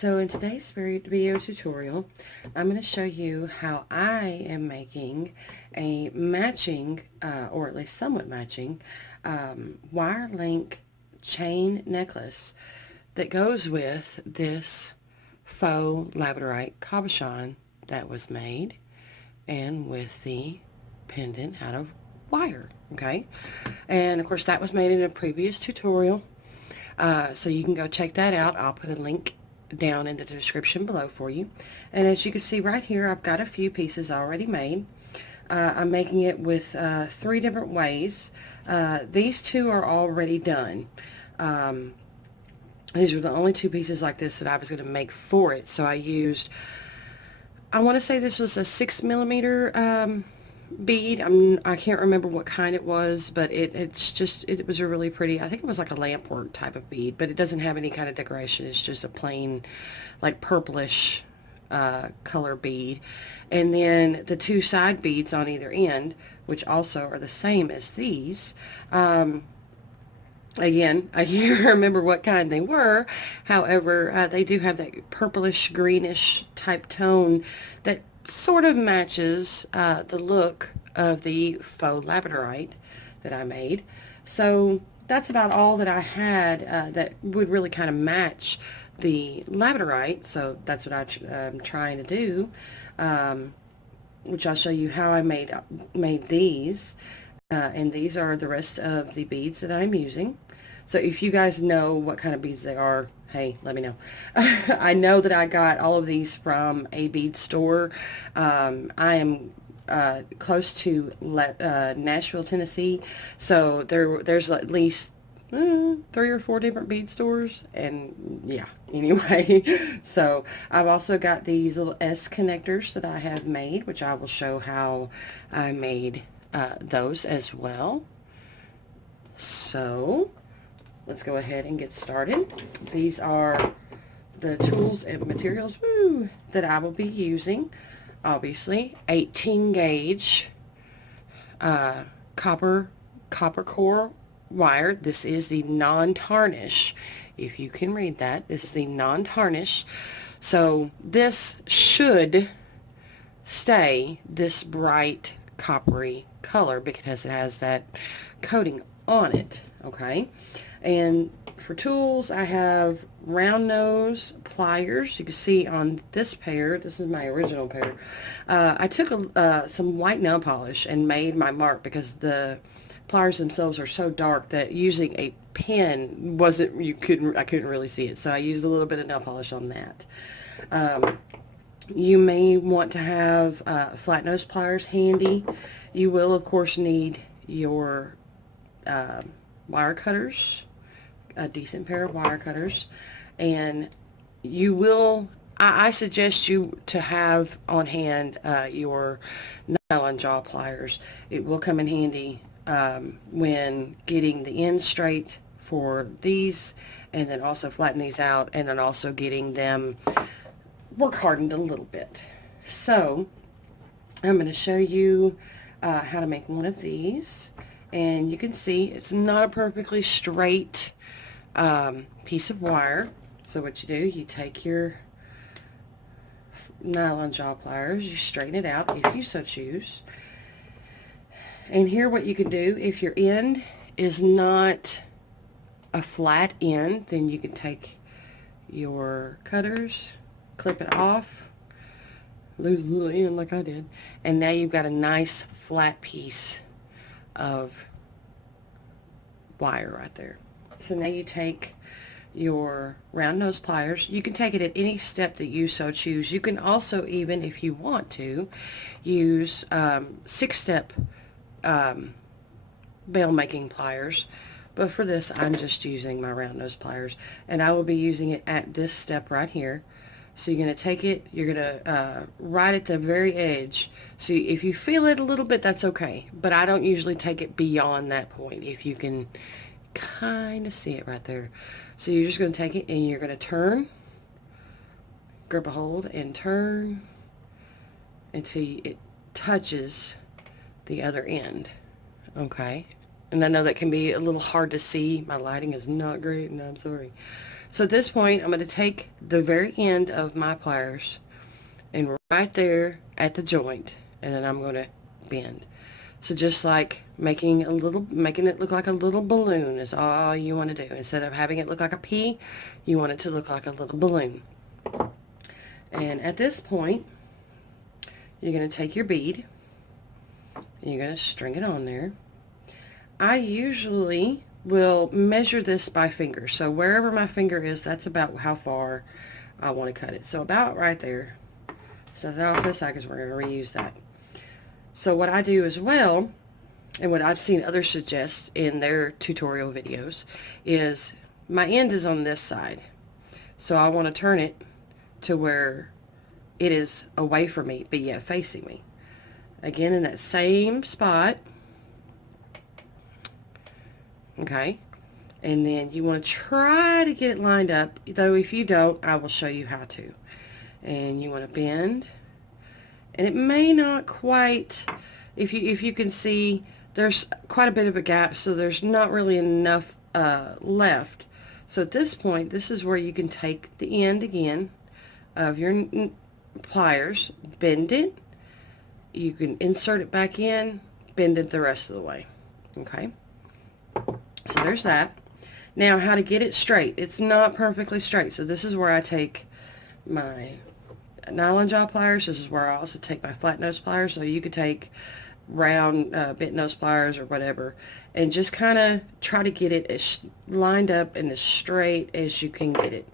So in today's video tutorial, I'm going to show you how I am making a matching, or at least somewhat matching, wire link chain necklace that goes with this faux labradorite cabochon that was made, and with the pendant out of wire. Okay, and of course that was made in a previous tutorial, so you can go check that out. I'll put a link down in the description below for you. And as you can see right here, I've got a few pieces already made. I'm making it with 3 different ways. These 2 are already done. These were the only 2 pieces like this that I was going to make for it. So I used, I want to say this was a 6mm bead. I can't remember what kind it was, but it was a really pretty, I think it was like a lampwork type of bead, but it doesn't have any kind of decoration. It's just a plain like purplish color bead. And then the 2 side beads on either end, which also are the same as these. Again, I can't remember what kind they were. However, they do have that purplish greenish type tone that sort of matches the look of the faux labradorite that I made. So that's about all that I had that would really kind of match the labradorite. So that's what I'm trying to do, which I'll show you how I made these. And these are the rest of the beads that I'm using. So if you guys know what kind of beads they are, hey, let me know. I know that I got all of these from a bead store. I am close to Nashville, Tennessee, so there's at least 3 or 4 different bead stores, and yeah, anyway. So I've also got these little S connectors that I have made, which I will show how I made those as well. So let's go ahead and get started. These are the tools and materials that I will be using. Obviously, 18 gauge copper core wire. This is the non-tarnish. If you can read that, this is the non-tarnish. So this should stay this bright coppery color because it has that coating on it. Okay. And for tools, I have round nose pliers. You can see on this pair, this is my original pair. I took some white nail polish and made my mark because the pliers themselves are so dark that using a pen I couldn't really see it. So I used a little bit of nail polish on that. You may want to have flat nose pliers handy. You will, of course, need your wire cutters, a decent pair of wire cutters, and you will, I suggest you to have on hand your nylon jaw pliers. It will come in handy when getting the ends straight for these, and then also flatten these out, and then also getting them work hardened a little bit. So I'm going to show you how to make one of these, and you can see it's not a perfectly straight piece of wire. So what you do, you take your nylon jaw pliers, you straighten it out if you so choose. And here what you can do, if your end is not a flat end, then you can take your cutters, clip it off, lose a little end like I did, and now you've got a nice flat piece of wire right there. So now you take your round nose pliers. You can take it at any step that you so choose. You can also, even if you want to, use 6-step bail making pliers, but for this I'm just using my round nose pliers, and I will be using it at this step right here. So you're going to take it, you're going to right at the very edge. So if you feel it a little bit, that's okay, but I don't usually take it beyond that point, if you can kind of see it right there. So you're just going to take it and you're going to turn, grip a hold and turn until it touches the other end. Okay, and I know that can be a little hard to see. My lighting is not great, and I'm sorry. So at this point, I'm going to take the very end of my pliers and right there at the joint, and then I'm going to bend. So just like making it look like a little balloon is all you want to do. Instead of having it look like a pea, you want it to look like a little balloon. And at this point, you're going to take your bead and you're going to string it on there. I usually will measure this by finger. So wherever my finger is, that's about how far I want to cut it. So about right there. Set that off to the side because we're going to reuse that. So what I do as well, and what I've seen others suggest in their tutorial videos, is my end is on this side. So I want to turn it to where it is away from me, but yet facing me. Again, in that same spot. Okay. And then you want to try to get it lined up, though if you don't, I will show you how to. And you want to bend. And it may not quite, if you can see, there's quite a bit of a gap, so there's not really enough left. So at this point, this is where you can take the end again of your pliers, bend it, you can insert it back in, bend it the rest of the way. Okay, so there's that. Now how to get it straight. It's not perfectly straight, so this is where I take my nylon jaw pliers. This is where I also take my flat nose pliers, so you could take round bent nose pliers or whatever, and just kind of try to get it as lined up and as straight as you can get it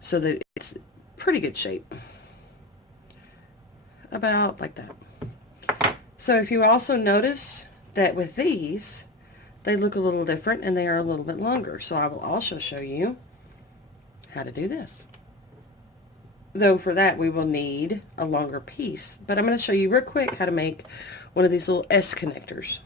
so that it's pretty good shape, about like that. So if you also notice that with these, they look a little different and they are a little bit longer, so I will also show you how to do this. Though for that we will need a longer piece, but I'm going to show you real quick how to make one of these little S connectors.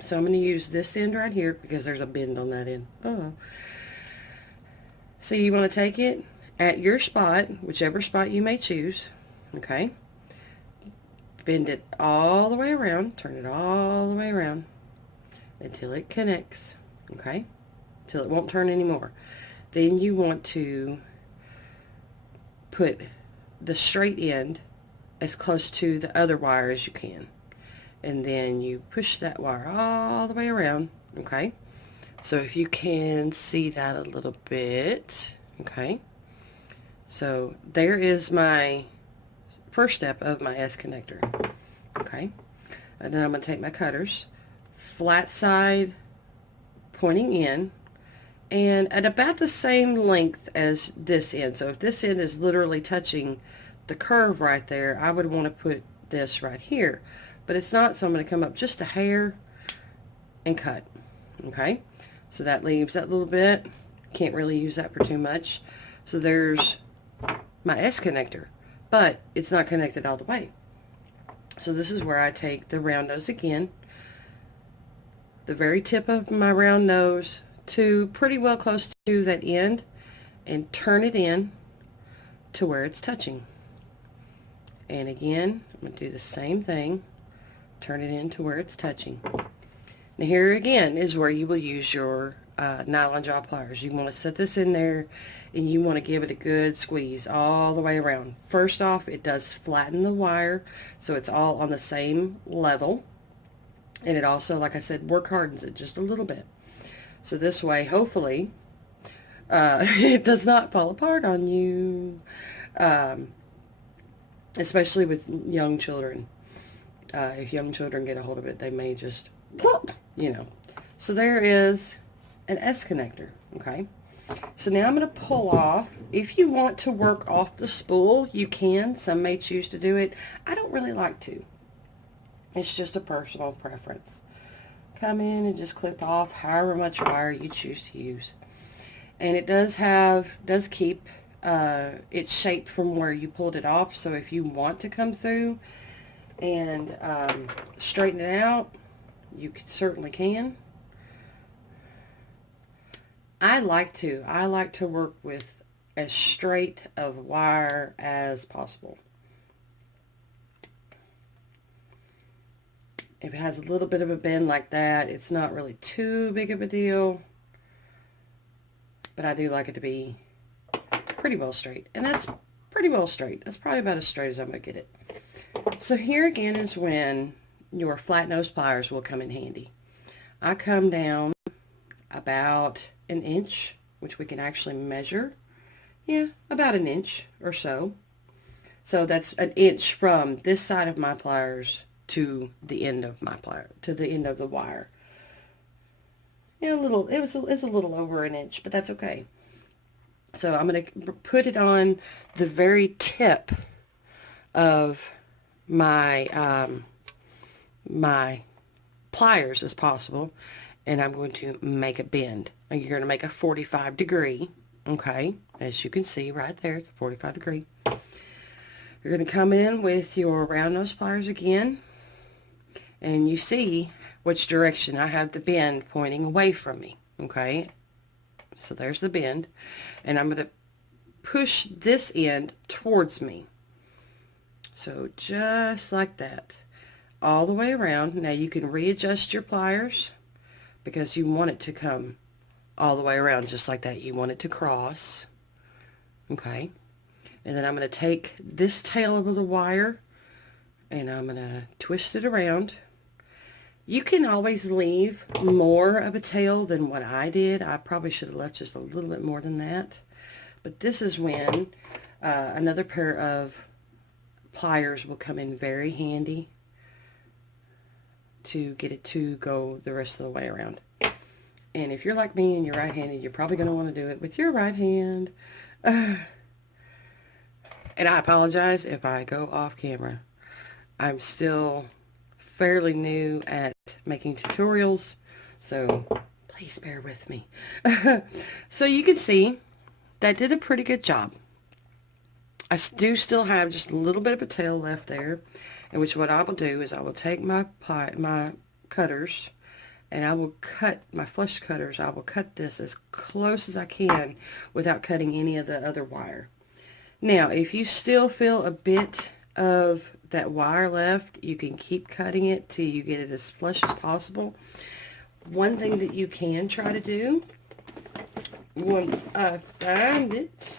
So I'm going to use this end right here because there's a bend on that end. So you want to take it at your spot, whichever spot you may choose, okay? Bend it all the way around, turn it all the way around until it connects, okay? Till it won't turn anymore. Then you want to put the straight end as close to the other wire as you can, and then you push that wire all the way around. Okay, so if you can see that a little bit, okay, so there is my first step of my S connector. Okay, and then I'm going to take my cutters, flat side pointing in, and at about the same length as this end. So if this end is literally touching the curve right there, I would want to put this right here, but it's not, so I'm going to come up just a hair and cut. Okay, so that leaves that little bit. Can't really use that for too much. So there's my S connector, but it's not connected all the way. So this is where I take the round nose again, the very tip of my round nose to pretty well close to that end, and turn it in to where it's touching. And again, I'm going to do the same thing, turn it in to where it's touching. Now here again is where you will use your nylon jaw pliers. You want to set this in there and you want to give it a good squeeze all the way around. First off, it does flatten the wire so it's all on the same level, and it also, like I said, work hardens it just a little bit. So this way, hopefully, it does not fall apart on you, especially with young children. If young children get a hold of it, they may just, you know. So there is an S connector, okay? So now I'm going to pull off. If you want to work off the spool, you can. Some may choose to do it. I don't really like to. It's just a personal preference. Come in and just clip off however much wire you choose to use. And it does keep its shape from where you pulled it off, so if you want to come through and straighten it out, you certainly can. I like to work with as straight of wire as possible. If it has a little bit of a bend like that, it's not really too big of a deal. but I do like it to be pretty well straight. And that's pretty well straight. That's probably about as straight as I'm going to get it. So here again is when your flat nose pliers will come in handy. I come down about an inch, which we can actually measure. Yeah, about an inch or so. So that's an inch from this side of my pliers to the end of my plier, to the end of the wire. Yeah, it's a little over an inch, but that's okay. So I'm going to put it on the very tip of my my pliers as possible, and I'm going to make a bend. And you're going to make a 45 degree, okay, as you can see right there, it's a 45 degree. You're going to come in with your round nose pliers again, and you see which direction I have the bend pointing away from me, okay? So there's the bend, and I'm going to push this end towards me. So just like that, all the way around. Now you can readjust your pliers because you want it to come all the way around just like that. You want it to cross, okay? And then I'm going to take this tail of the wire and I'm going to twist it around. You can always leave more of a tail than what I did. I probably should have left just a little bit more than that. But this is when another pair of pliers will come in very handy to get it to go the rest of the way around. And if you're like me and you're right-handed, you're probably going to want to do it with your right hand. And I apologize if I go off camera. I'm still fairly new at making tutorials, so please bear with me. So you can see that did a pretty good job. I do still have just a little bit of a tail left there, in which what I will do is I will take my cutters and I will cut my flush cutters. I will cut this as close as I can without cutting any of the other wire. Now, if you still feel a bit of that wire left, you can keep cutting it till you get it as flush as possible. One thing that you can try to do, once I find it,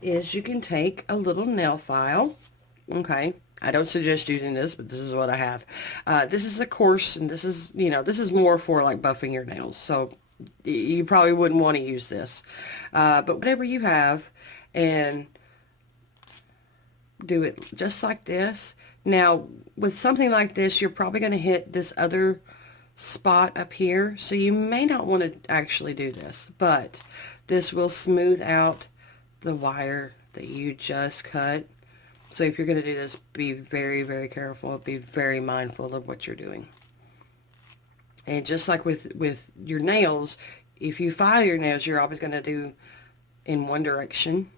is you can take a little nail file, okay? I don't suggest using this, but this is what I have. This is a coarse, and this is, you know, this is more for like buffing your nails, so you probably wouldn't want to use this. But whatever you have, and do it just like this. Now, with something like this, you're probably going to hit this other spot up here, so you may not want to actually do this, but this will smooth out the wire that you just cut. So if you're going to do this, be very, very careful. Be very mindful of what you're doing. And just like with your nails, if you file your nails, you're always going to do in one direction,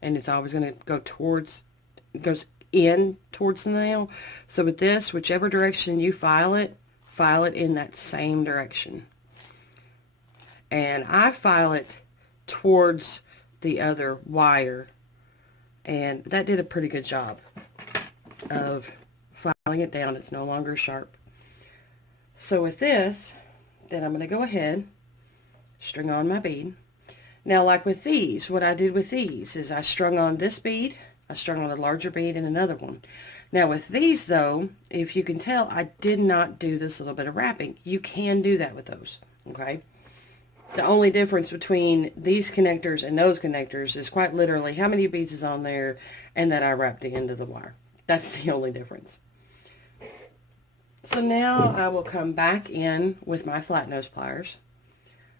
and it's always going to go towards, it goes in towards the nail. So with this, whichever direction you file it in that same direction. And I file it towards the other wire, and that did a pretty good job of filing it down. It's no longer sharp. So with this, then I'm going to go ahead, string on my bead. Now, like with these, what I did with these is I strung on this bead, I strung on a larger bead and another one. Now with these though, if you can tell, I did not do this little bit of wrapping. You can do that with those, okay? The only difference between these connectors and those connectors is quite literally how many beads is on there and that I wrapped the end of the wire. That's the only difference. So now I will come back in with my flat nose pliers.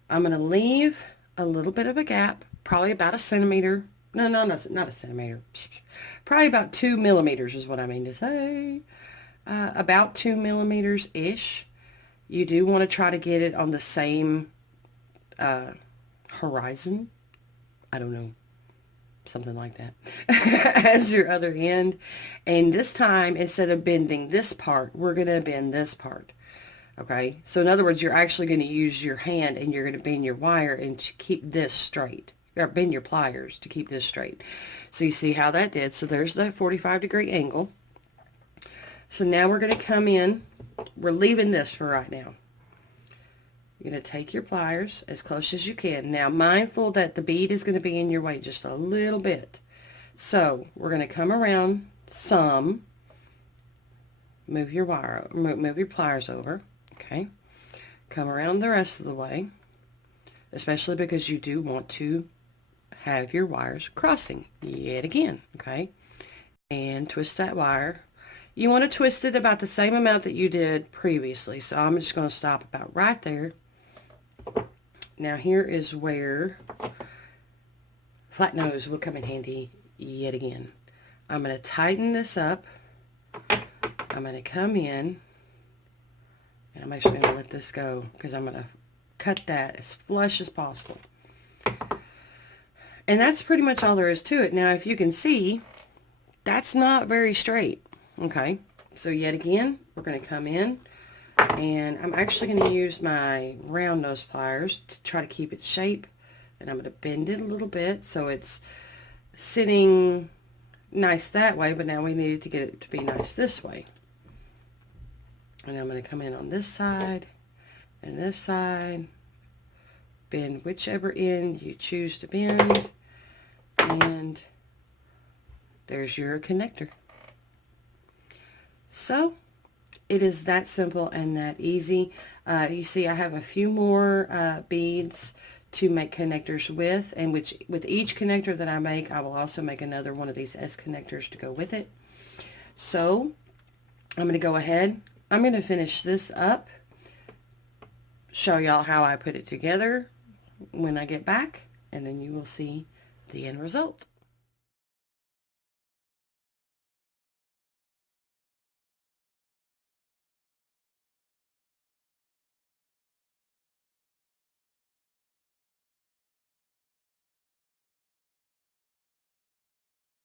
I'm going to leave a little bit of a gap, probably about a centimeter. No, not a centimeter. Probably about 2 millimeters is what I mean to say. About 2 millimeters-ish. You do want to try to get it on the same horizon. I don't know. Something like that. As your other end. And this time, instead of bending this part, we're going to bend this part. Okay? So in other words, you're actually going to use your hand and you're going to bend your wire and keep this straight. Or bend your pliers to keep this straight. So you see how that did. So there's that 45-degree angle. So now we're going to come in. We're leaving this for right now. You're going to take your pliers as close as you can. Now, mindful that the bead is going to be in your way just a little bit. So, we're going to come around some, move your pliers over, okay? Come around the rest of the way, especially because you do want to have your wires crossing yet again, okay? And twist that wire. You want to twist it about the same amount that you did previously, so I'm just going to stop about right there. Now here is where flat nose will come in handy yet again. I'm going to tighten this up. I'm going to come in, and I'm actually going to let this go because I'm going to cut that as flush as possible. And that's pretty much all there is to it. Now, if you can see, that's not very straight. Okay, so yet again, we're going to come in, and I'm actually going to use my round nose pliers to try to keep its shape. And I'm going to bend it a little bit so it's sitting nice that way, but now we need to get it to be nice this way. And I'm going to come in on this side and this side, bend whichever end you choose to bend, and there's your connector. So it is that simple and that easy. You see I have a few more beads to make connectors with, and with each connector that I make, I will also make another one of these S connectors to go with it. So I'm going to go ahead, I'm going to finish this up, show y'all how I put it together when I get back, and then you will see the end result.